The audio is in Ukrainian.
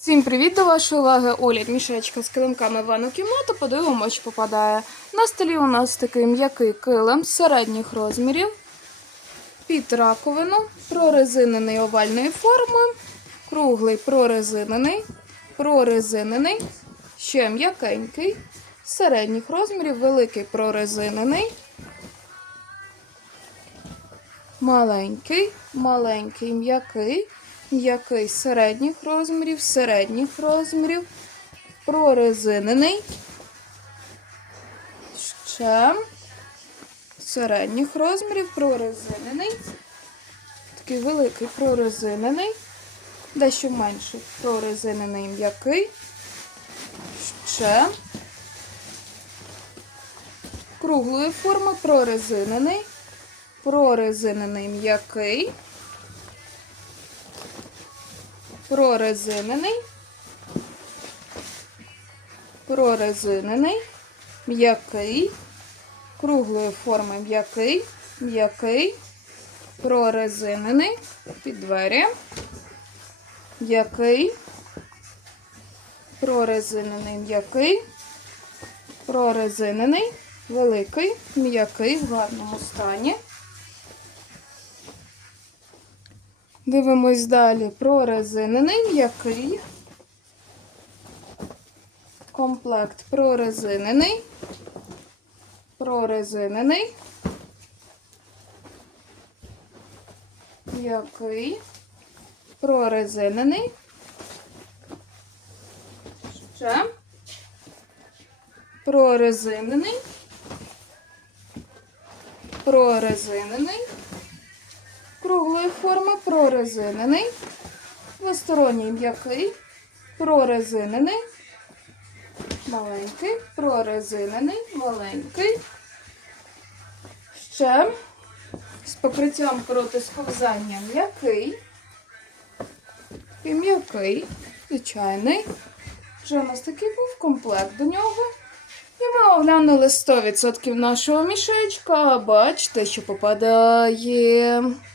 Всім привіт до вашої уваги. Оля мішечка з килимками в ванну кімнату. Подивимося, що попадає. На столі у нас такий м'який килим середніх розмірів. Під раковину, прорезинений овальної форми, круглий прорезинений, прорезинений, ще м'якенький, середніх розмірів, великий прорезинений, маленький, маленький, м'який, м'який середніх розмірів, середніх розмірів, прорезинений, ще. Середніх розмірів, прорезинений, такий великий прорезинений, дещо менший прорезинений м'який, ще. Круглої форми прорезинений, прорезинений м'який, прорезинений, прорезинений, м'який, круглої форми м'який, м'який, прорезинений, під двері, м'який, прорезинений, м'який, прорезинений, великий, м'який, в гарному стані. Дивимось далі. Прорезинений, м'який. Комплект прорезинений. Прорезинений. М'який. Прорезинений. Ще. Прорезинений. Прорезинений круглої форми, прорезинений, двосторонній м'який, прорезинений, маленький, прорезинений, маленький. Ще з покриттям проти сковзання м'який і м'який, звичайний. Вже у нас такий був комплект до нього. І ми оглянули 100% нашого мішечка. Бачите, що попадає.